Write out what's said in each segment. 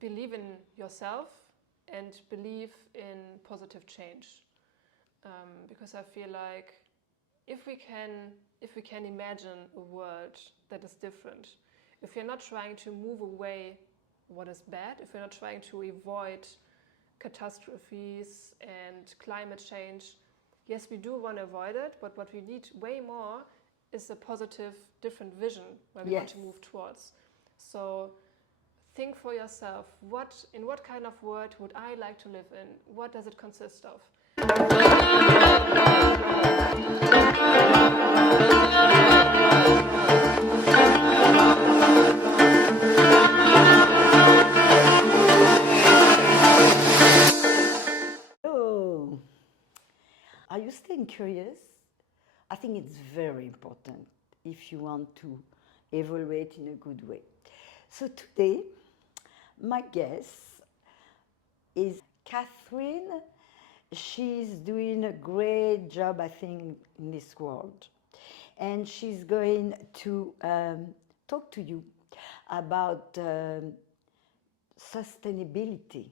believe in yourself and believe in positive change. Because I feel like if we can imagine a world that is different, if you're not trying to move away what is bad, if we're not trying to avoid catastrophes and climate change, yes, we do want to avoid it, but what we need way more is a positive, different vision where we want to move towards. So think for yourself, in what kind of world would I like to live in? What does it consist of? Oh, are you staying curious? I think it's very important if you want to evaluate in a good way. So today, my guest is Kathrin. She's doing a great job, I think, in this world. And she's going to talk to you about sustainability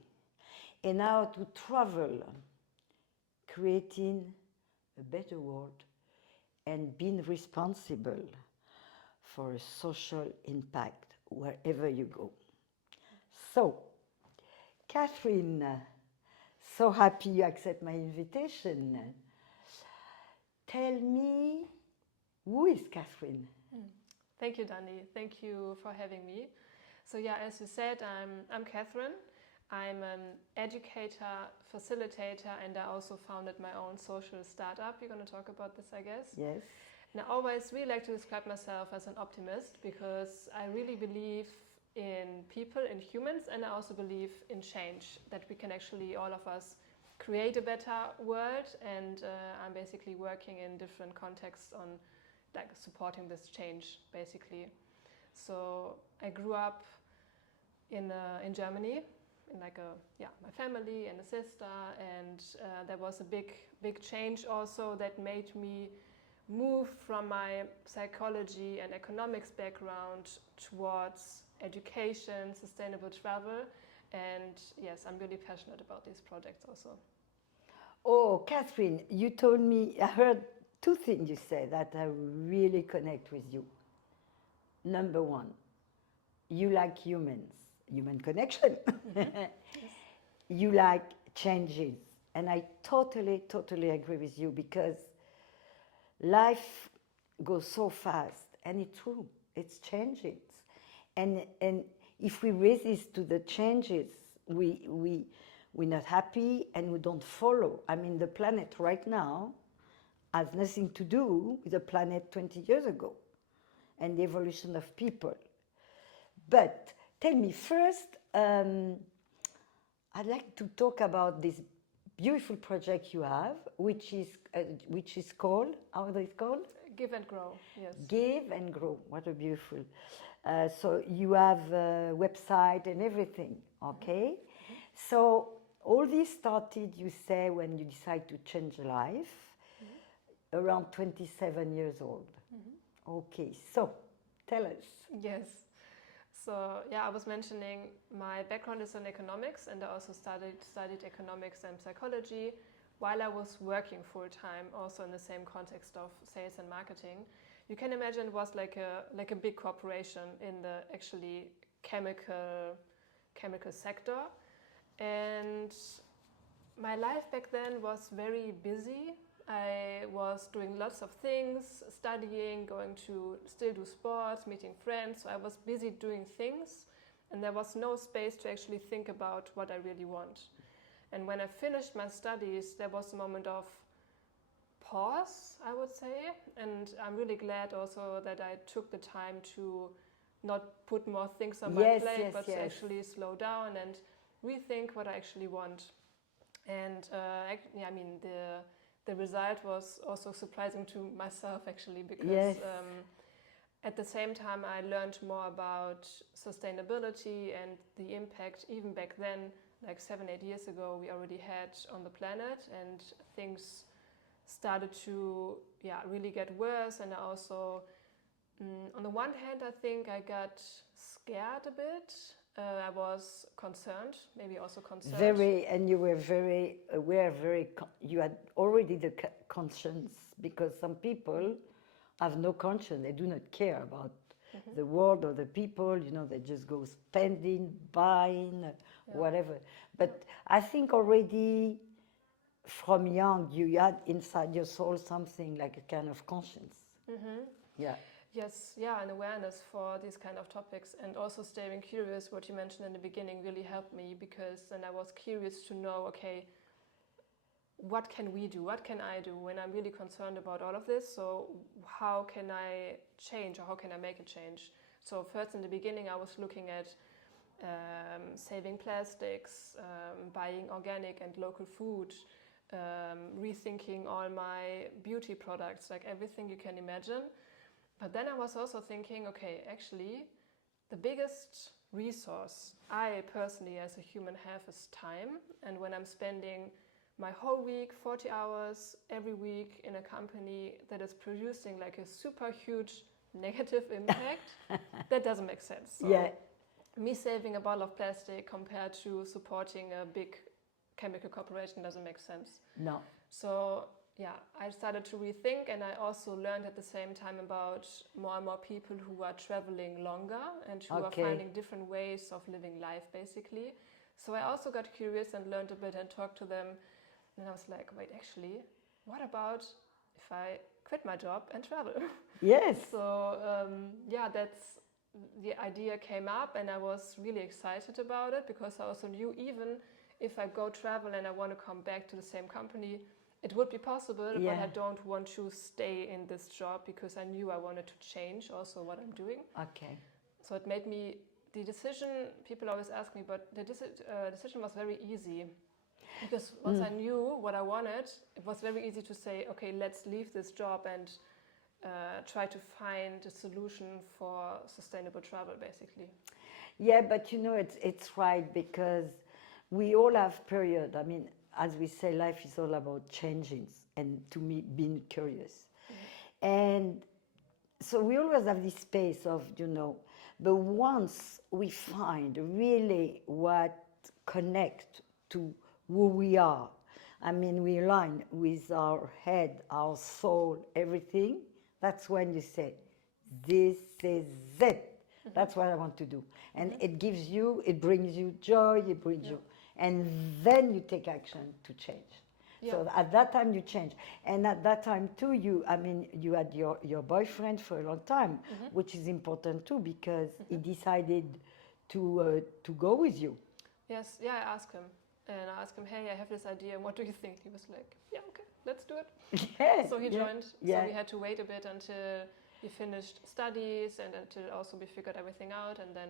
and how to travel, creating a better world and being responsible for a social impact wherever you go. So, Kathrin, so happy you accept my invitation. Tell me, who is Kathrin? Thank you, Dani. Thank you for having me. So yeah, as you said, I'm Kathrin. I'm an educator, facilitator, and I also founded my own social startup. You're going to talk about this, I guess. Yes. And I always really like to describe myself as an optimist because I really believe in people, in humans, and I also believe in change, that we can actually, all of us, create a better world. And I'm basically working in different contexts on like supporting this change, basically. So I grew up in Germany, in like my family and a sister, and there was a big change also that made me move from my psychology and economics background towards education, sustainable travel, and yes, I'm really passionate about these projects also. Oh, Kathrin, you told me, I heard two things you said that I really connect with you. Number one, you like humans, human connection. Yes. You like changes. And I totally agree with you because life goes so fast, and it's true, it's changes. And if we resist to the changes, we're not happy and we don't follow. I mean, the planet right now has nothing to do with the planet 20 years ago and the evolution of people. But tell me first, I'd like to talk about this beautiful project you have, which is called, how is it called? Give and Grow, yes. Give and Grow, what a beautiful. So you have a website and everything, okay? Mm-hmm. So all this started, you say, when you decide to change life, around 27 years old. Mm-hmm. Okay, so tell us. Yes. So yeah, I was mentioning my background is in economics, and I also studied economics and psychology while I was working full time, also in the same context of sales and marketing. You can imagine it was like a big corporation in the actually chemical sector, and my life back then was very busy. I was doing lots of things, studying, going to still do sports, meeting friends. So I was busy doing things, and there was no space to actually think about what I really want. And when I finished my studies, there was a moment of pause, I would say. And I'm really glad also that I took the time to not put more things on my plate, but to actually slow down and rethink what I actually want. And I mean, the result was also surprising to myself, actually, because at the same time I learned more about sustainability and the impact. Even back then, like 7-8 years ago, we already had on the planet, and things started to really get worse. And I also, on the one hand, I think I got scared a bit I was concerned, maybe also concerned. And you were very aware, you had already the conscience, because some people have no conscience, they do not care about the world or the people, they just go spending, buying, whatever. But I think already from young you had inside your soul something like a kind of conscience. Yeah. Yes, yeah, an awareness for these kind of topics, and also staying curious. What you mentioned in the beginning really helped me, because then I was curious to know, okay, what can we do? What can I do when I'm really concerned about all of this? So how can I change, or how can I make a change? So first in the beginning I was looking at saving plastics, buying organic and local food, rethinking all my beauty products, like everything you can imagine. But then I was also thinking, okay, actually, the biggest resource I personally as a human have is time. And when I'm spending my whole week, 40 hours every week in a company that is producing like a super huge negative impact, that doesn't make sense. So me saving a bottle of plastic compared to supporting a big chemical corporation doesn't make sense. No. So yeah, I started to rethink, and I also learned at the same time about more and more people who are traveling longer and who are finding different ways of living life, basically. So I also got curious and learned a bit and talked to them. And I was like, wait, actually, what about if I quit my job and travel? Yes. So that's the idea came up, and I was really excited about it, because I also knew even if I go travel and I want to come back to the same company, it would be possible, but I don't want to stay in this job, because I knew I wanted to change also what I'm doing. Okay. So it made me, the decision, people always ask me, but the decision was very easy. Because once I knew what I wanted, it was very easy to say, okay, let's leave this job and try to find a solution for sustainable travel, basically. Yeah, but it's right, because we all have period. I mean, as we say, life is all about changing, and to me, being curious. And so we always have this space of, but once we find really what connect to who we are, I mean, we align with our head, our soul, everything, that's when you say, this is it. That's what I want to do. And it brings you joy, it brings you, and then you take action to change. Yeah. So at that time you change. And at that time too, you had your boyfriend for a long time, which is important too, because he decided to go with you. Yes, yeah, I asked him. And I asked him, hey, I have this idea, what do you think? He was like, yeah, okay, let's do it. Yeah, so he joined. So we had to wait a bit until we finished studies and until also we figured everything out. And then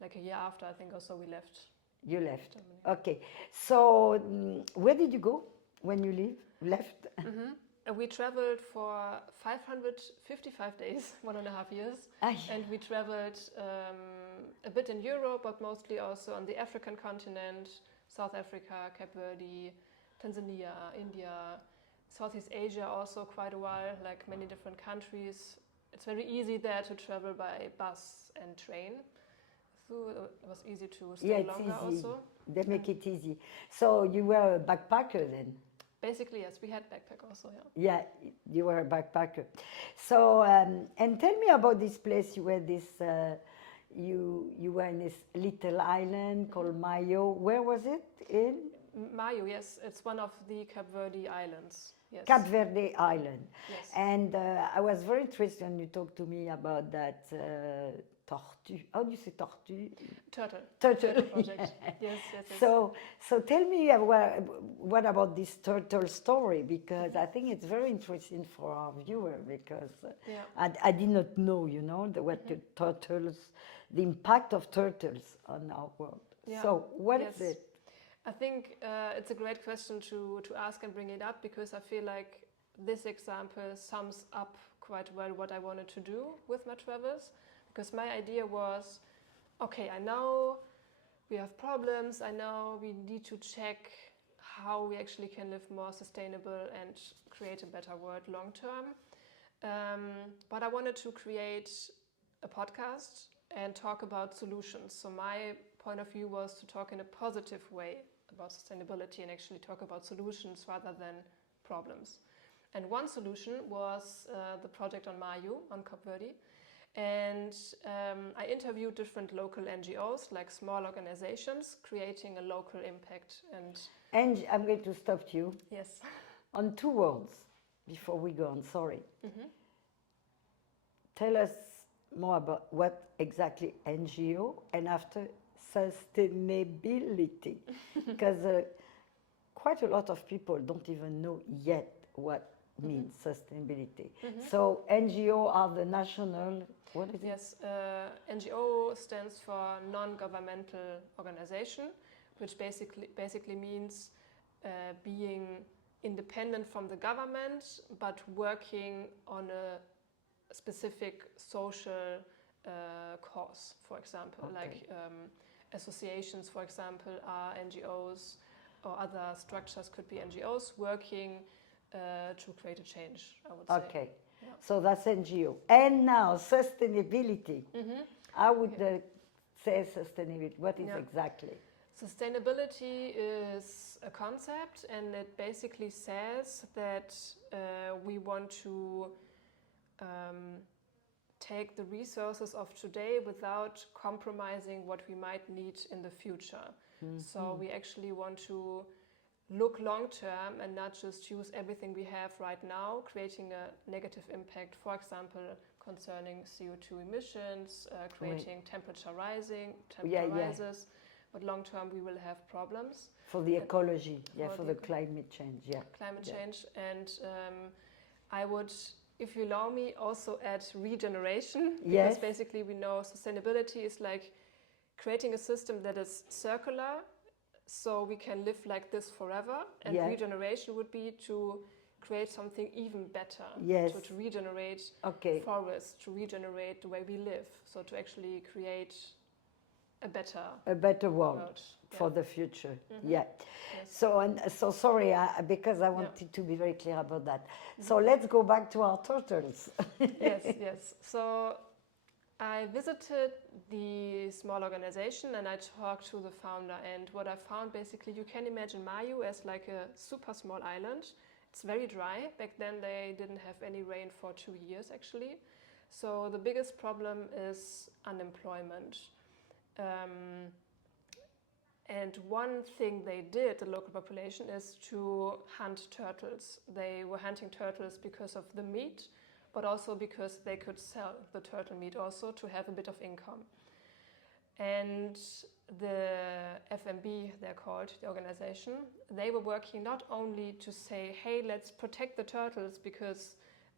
like a year after, I think also we left. You left. Germany. Okay. So where did you go when you left? We traveled for 555 days, 1.5 years. And we traveled a bit in Europe, but mostly also on the African continent, South Africa, Cape Verde, Tanzania, India, Southeast Asia also quite a while, like many different countries. It's very easy there to travel by bus and train. So it was easy to stay longer also. They make it easy. So you were a backpacker then? Basically, yes, we had backpack also, Yeah, you were a backpacker. So, and tell me about this place. You were you were in this little island called Mayo. Where was it in? Mayo, yes. It's one of the Cape Verde islands. Yes. Cape Verde Island. Yes. And I was very interested when you talked to me about that tortue. How do you say tortue? Turtle. Turtle project. Yes. So tell me what about this turtle story, because I think it's very interesting for our viewer, because I did not know, the impact of turtles on our world. Yeah. So what is it? I think it's a great question to ask and bring it up, because I feel like this example sums up quite well what I wanted to do with my travels. Because my idea was, okay, I know we have problems, I know we need to check how we actually can live more sustainable and create a better world long term. But I wanted to create a podcast and talk about solutions. So my point of view was to talk in a positive way about sustainability and actually talk about solutions rather than problems. And one solution was the project on Mayu, on Cape Verde. And I interviewed different local NGOs, like small organizations, creating a local impact. And I'm going to stop you. Yes. On 2 words before we go on, sorry. Tell us more about what exactly NGO and after sustainability. Because quite a lot of people don't even know yet what means sustainability. So NGO are the national, what is it? Yes, NGO stands for non-governmental organization, which basically means being independent from the government, but working on a specific social cause, for example. Okay. Like associations, for example, are NGOs, or other structures could be NGOs working to create a change, I would say. Okay, Yeah. so that's NGO. And now sustainability. I would say sustainability. What is exactly? Sustainability is a concept, and it basically says that we want to take the resources of today without compromising what we might need in the future. So we actually want to look long term and not just use everything we have right now, creating a negative impact, for example, concerning CO2 emissions, creating temperature rises. But long term we will have problems. For the ecology, for the climate change, Climate change. And I would, if you allow me, also add regeneration. Because basically we know sustainability is like creating a system that is circular, so we can live like this forever. And regeneration would be to create something even better. So to regenerate forests, to regenerate the way we live. So to actually create a better world for the future. So sorry, because I wanted to be very clear about that. So let's go back to our turtles. Yes. So I visited the small organization and I talked to the founder, and what I found, basically, you can imagine Mayu as like a super small island. It's very dry. Back then they didn't have any rain for 2 years actually. So the biggest problem is unemployment. And one thing they did, the local population, is to hunt turtles. They were hunting turtles because of the meat, but also because they could sell the turtle meat also to have a bit of income. And the FMB, they're called, the organization, they were working not only to say, hey, let's protect the turtles because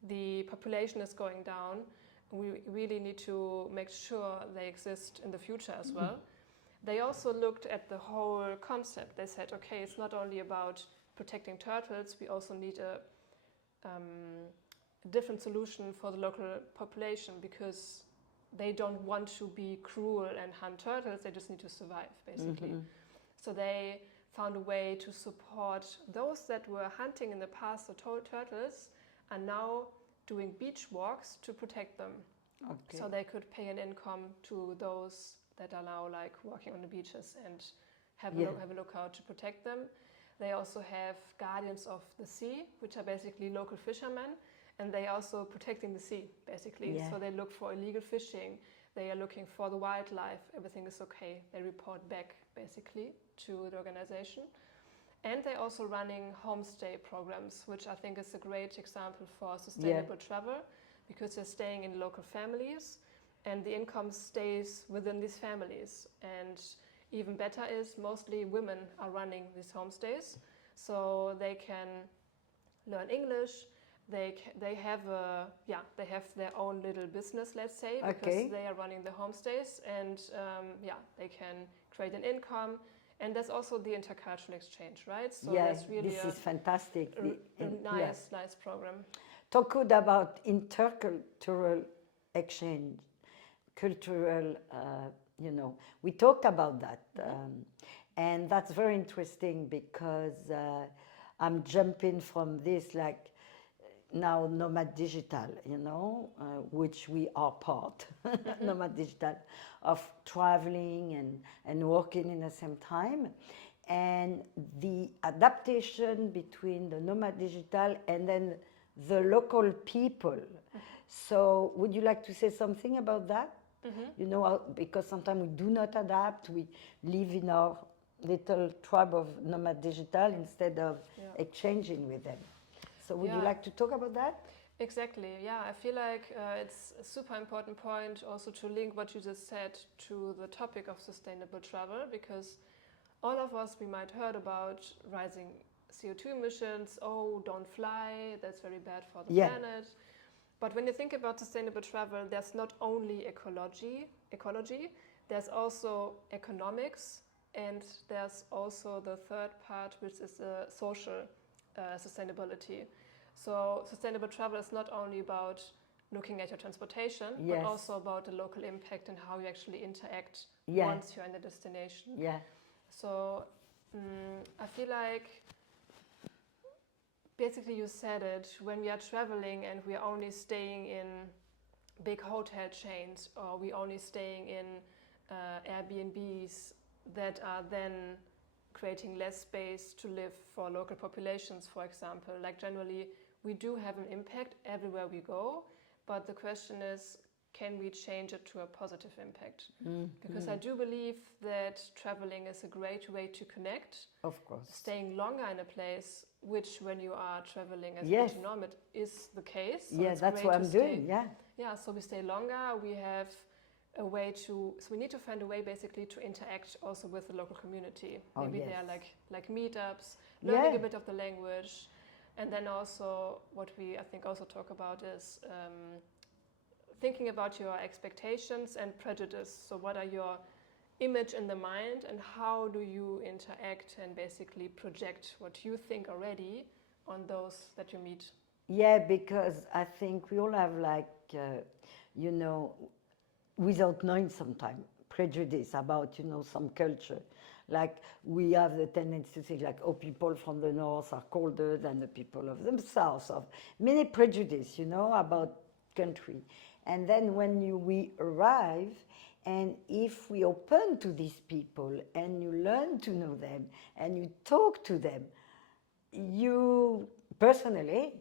the population is going down, we really need to make sure they exist in the future as well. They also looked at the whole concept. They said, okay, it's not only about protecting turtles, we also need a different solution for the local population, because they don't want to be cruel and hunt turtles, they just need to survive, basically. So they found a way to support those that were hunting in the past the turtles are now doing beach walks to protect them. So they could pay an income to those that are now like walking on the beaches and have a look how to protect them. They also have guardians of the sea, which are basically local fishermen, and they also protecting the sea, basically. So they look for illegal fishing, they are looking for the wildlife, everything is okay. They report back, basically, to the organization. And they're also running homestay programs, which I think is a great example for sustainable travel, because they're staying in local families and the income stays within these families. And even better is mostly women are running these homestays, so they can learn English. They have their own little business, let's say, because they are running the homestays, and they can create an income. And there's also the intercultural exchange, right? So that's really this is fantastic. Nice program. Talk good about intercultural exchange, cultural, we talked about that. And that's very interesting because I'm jumping from this, like, now nomad digital, you know, which we are part, nomad digital, of traveling and working in the same time. And the adaptation between the nomad digital and then the local people. So would you like to say something about that? You know, because sometimes we do not adapt, we live in our little tribe of nomad digital instead of exchanging with them. So would you like to talk about that? Exactly, yeah. I feel like it's a super important point also to link what you just said to the topic of sustainable travel, because all of us, we might heard about rising CO2 emissions. Oh, don't fly, that's very bad for the planet. But when you think about sustainable travel, there's not only ecology, there's also economics, and there's also the third part, which is social sustainability. So sustainable travel is not only about looking at your transportation, but also about the local impact and how you actually interact once you're in the destination. So I feel like basically you said it, when we are traveling and we are only staying in big hotel chains, or we only staying in Airbnbs that are then creating less space to live for local populations, for example. Like generally, we do have an impact everywhere we go, but the question is, can we change it to a positive impact? Because I do believe that traveling is a great way to connect. Of course. Staying longer in a place, which when you are traveling as a nomad is the case. So that's what I'm doing, Yeah, so we stay longer, we have a way to, so we need to find a way basically to interact also with the local community. Maybe there are like meetups, learning a bit of the language. And then also what we, I think, also talk about is thinking about your expectations and prejudice. So what are your image in the mind, and how do you interact and basically project what you think already on those that you meet? Yeah, because I think we all have you know, without knowing sometimes, prejudice about, you know, some culture. Like we have the tendency to think like, oh, people from the north are colder than the people of the south, of many prejudice, you know, about country. And then when we arrive, and if we open to these people and you learn to know them and you talk to them, you personally,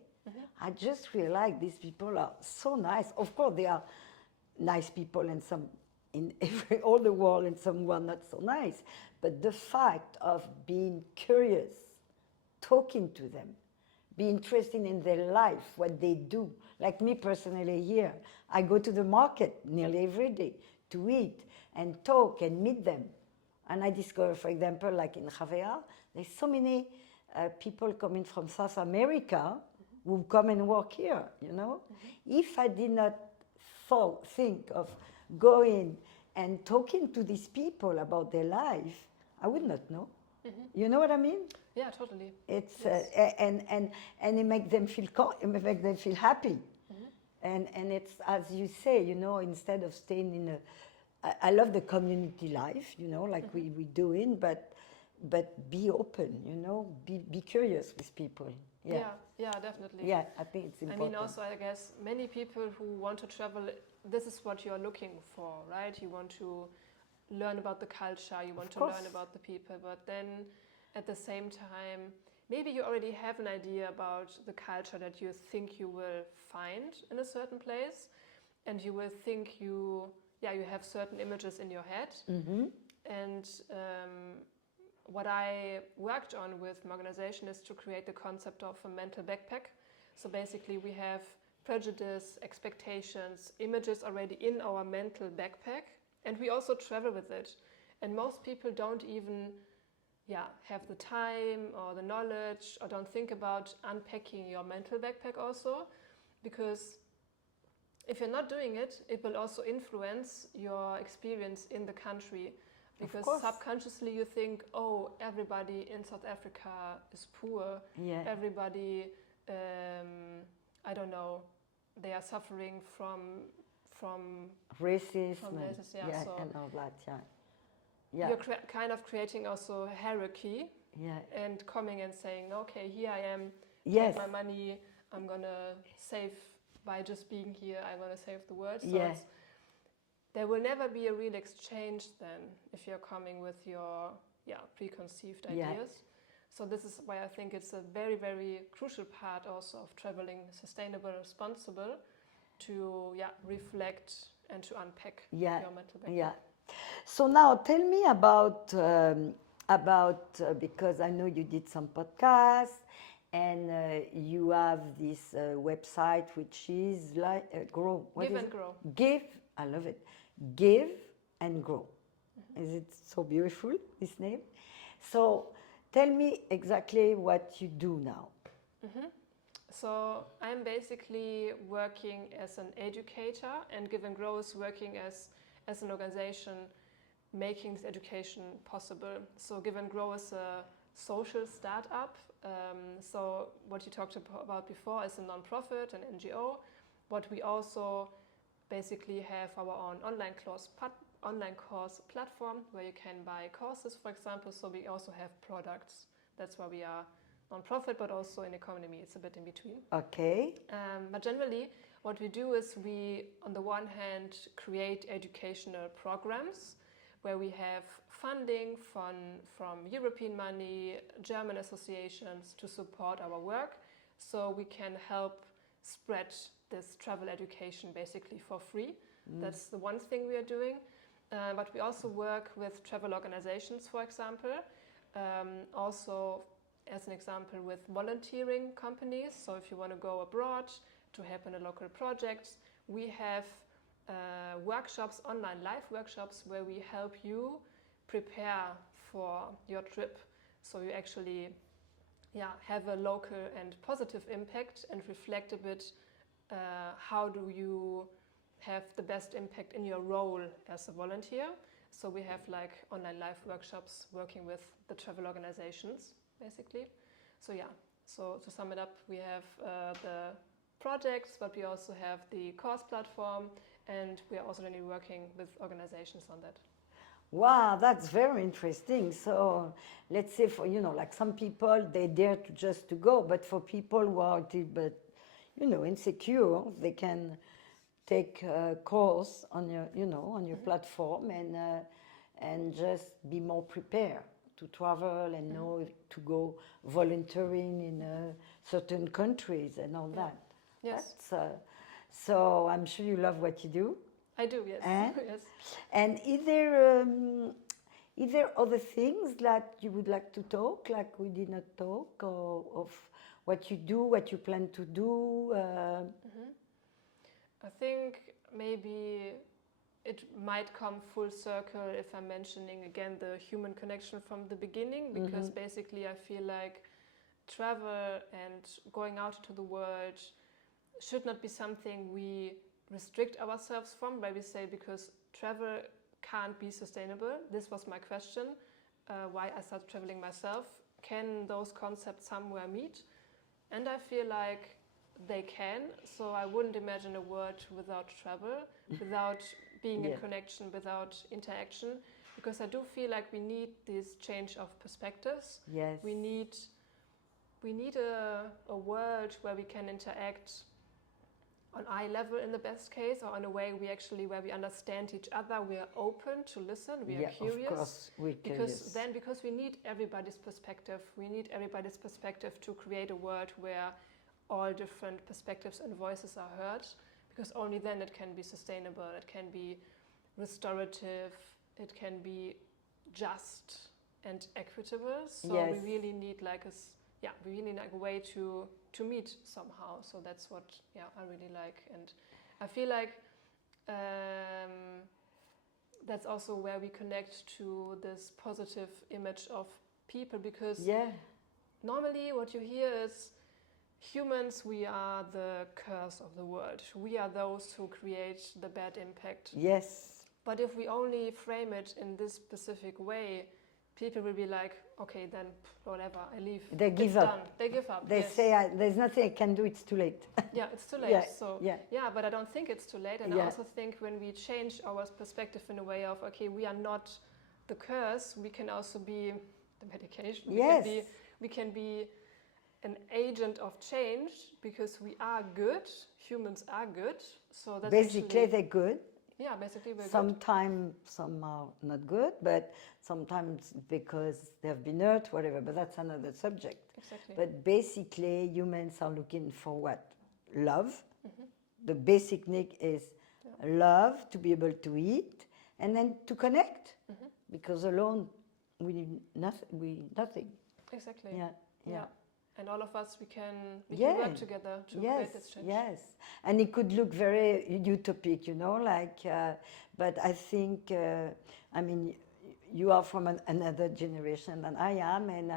I just realize these people are so nice. Of course, they are nice people, and some in all the world, and some who are not so nice. But the fact of being curious, talking to them, be interested in their life, what they do. Like me personally here, I go to the market nearly every day to eat and talk and meet them. And I discover, for example, like in Javea, there's so many people coming from South America who come and work here, you know. If I did not think of going and talking to these people about their life, I would not know. You know what I mean? Yeah, totally. It's and it makes them feel happy, and it's, as you say, you know, instead of staying in I love the community life, you know, like we doing, but be open, you know, be curious with people. Yeah, definitely. Yeah, I think it's important. I mean, also, I guess many people who want to travel, this is what you're looking for, right? You want to learn about the culture, you want to learn about the people, but then at the same time, maybe you already have an idea about the culture that you think you will find in a certain place, and you will think you have certain images in your head. And what I worked on with my organization is to create the concept of a mental backpack. So basically we have prejudice, expectations, images already in our mental backpack, and we also travel with it. And most people don't even have the time or the knowledge, or don't think about unpacking your mental backpack also, because if you're not doing it, it will also influence your experience in the country. Because subconsciously you think, oh, everybody in South Africa is poor. Everybody, I don't know, they are suffering from racism, so and all that. You're kind of creating also a hierarchy, and coming and saying, okay, here I am, take my money, I'm gonna save by just being here. I want to save the world. So Yeah. there will never be a real exchange then if you're coming with your preconceived ideas. So this is why I think it's a very, very crucial part also of traveling sustainable, responsible, to reflect and to unpack your mental background. Yeah. So now tell me about because I know you did some podcasts and you have this website which is like grow. Give and grow. Give. I love it. Give and grow. Is it so beautiful, this name? So tell me exactly what you do now. So I'm basically working as an educator, and Give and Grow is working as an organization making this education possible. So Give and Grow is a social startup. So what you talked about before is a non-profit, an NGO. But we also basically have our own online course platform where you can buy courses, for example. So we also have products. That's why we are non-profit, but also in economy. It's a bit in between. Okay. But generally, what we do is we, on the one hand, create educational programs where we have funding from European money, German associations to support our work. So we can help spread this travel education basically for free. That's the one thing we are doing. But we also work with travel organizations, for example. Also, as an example, with volunteering companies. So if you want to go abroad to help in a local project, we have workshops, online live workshops, where we help you prepare for your trip. So you actually have a local and positive impact and reflect a bit how do you have the best impact in your role as a volunteer. So we have like online live workshops working with the travel organizations, basically. So to sum it up, we have the projects, but we also have the course platform, and we are also really working with organizations on that. Wow, that's very interesting. So let's say for, like some people, they dare to just to go, but for people who are insecure, they can take a course on your platform and just be more prepared to travel and know to go volunteering in certain countries and all that. Yes. So I'm sure you love what you do. I do, yes. Yes. And is there other things that you would like to talk, like we did not talk, or of what you do, what you plan to do? I think maybe it might come full circle if I'm mentioning again the human connection from the beginning, because basically I feel like travel and going out into the world should not be something we restrict ourselves from, where we say because travel can't be sustainable. This was my question, why I started traveling myself. Can those concepts somewhere meet? And I feel like they can. So I wouldn't imagine a world without travel, without being in connection, without interaction, because I do feel like we need this change of perspectives. Yes. We need a world where we can interact on eye level in the best case, or in a way where we understand each other, we are open to listen, we are curious. Of course, we're curious. Because we need everybody's perspective. We need everybody's perspective to create a world where all different perspectives and voices are heard, because only then it can be sustainable, it can be restorative, it can be just and equitable. So we really need a way to meet somehow. So that's what I really like, and I feel like that's also where we connect to this positive image of people, because normally what you hear is humans, we are the curse of the world. We are those who create the bad impact. Yes. But if we only frame it in this specific way, people will be like, okay, then whatever, I leave. They give up. Done. They give up. They say, there's nothing I can do, it's too late. Yeah, it's too late. But I don't think it's too late. And I also think when we change our perspective in a way of, okay, we are not the curse, we can also be the medication. Yes. We can be an agent of change because we are good, humans are good. So that's Basically, actually, they're good. yeah, basically we're good. Sometimes some are not good, but sometimes because they've been hurt, whatever. But that's another subject. Exactly. But basically, humans are looking for what? Love. The basic need is love, to be able to eat, and then to connect. Because alone, we need nothing. Exactly. Yeah. And all of us, we can Yeah. work together to create this change. Yes, and it could look very utopic, but I think, I mean, you are from another generation than I am, and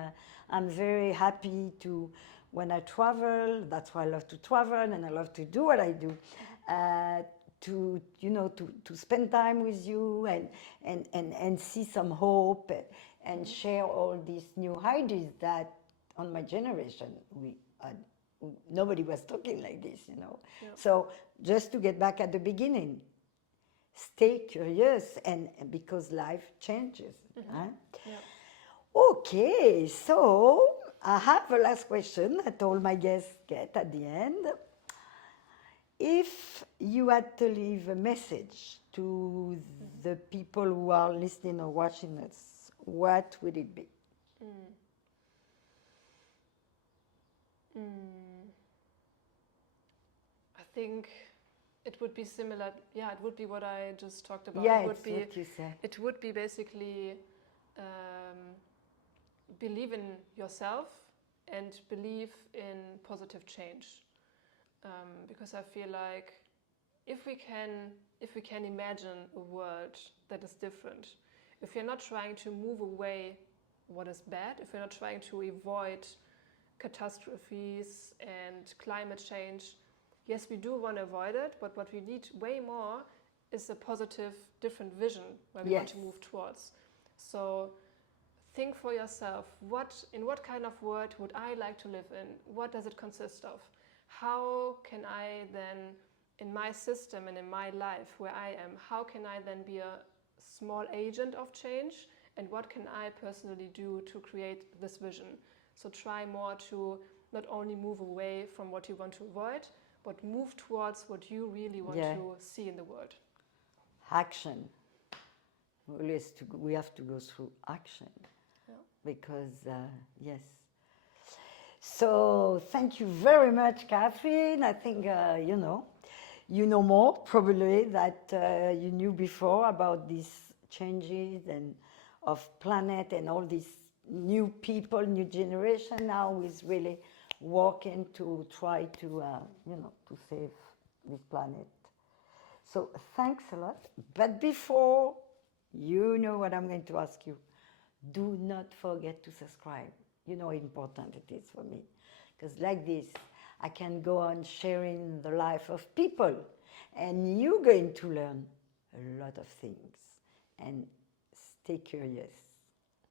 I'm very happy to, when I travel, that's why I love to travel, and I love to do what I do, to spend time with you and see some hope and share all these new ideas that on my generation nobody was talking like this. Yeah. So just to get back at the beginning, stay curious, and because life changes. Huh? Yeah. Okay, so I have a last question that all my guests get at the end. If you had to leave a message to the people who are listening or watching us, what would it be? I think it would be similar. Yeah, it would be what I just talked about. Yeah, it would it's be what you said. It would be basically believe in yourself and believe in positive change. Because I feel like if we can imagine a world that is different, if you're not trying to move away what is bad, if you're not trying to avoid catastrophes and climate change, yes, we do want to avoid it, but what we need way more is a positive, different vision where we want to move towards. So think for yourself, in what kind of world would I like to live in? What does it consist of? How can I then, in my system and in my life where I am, how can I then be a small agent of change? And what can I personally do to create this vision? So try more to not only move away from what you want to avoid, but move towards what you really want to see in the world. Action. We have to go through action. Yeah. Because, yes. So thank you very much, Kathrin. I think, you know more probably that you knew before about these changes and of planet and all these new people, new generation now is really working to try to, to save this planet. So thanks a lot. But before, you know what I'm going to ask you. Do not forget to subscribe. You know how important it is for me. Because like this, I can go on sharing the life of people. And you're going to learn a lot of things. And stay curious.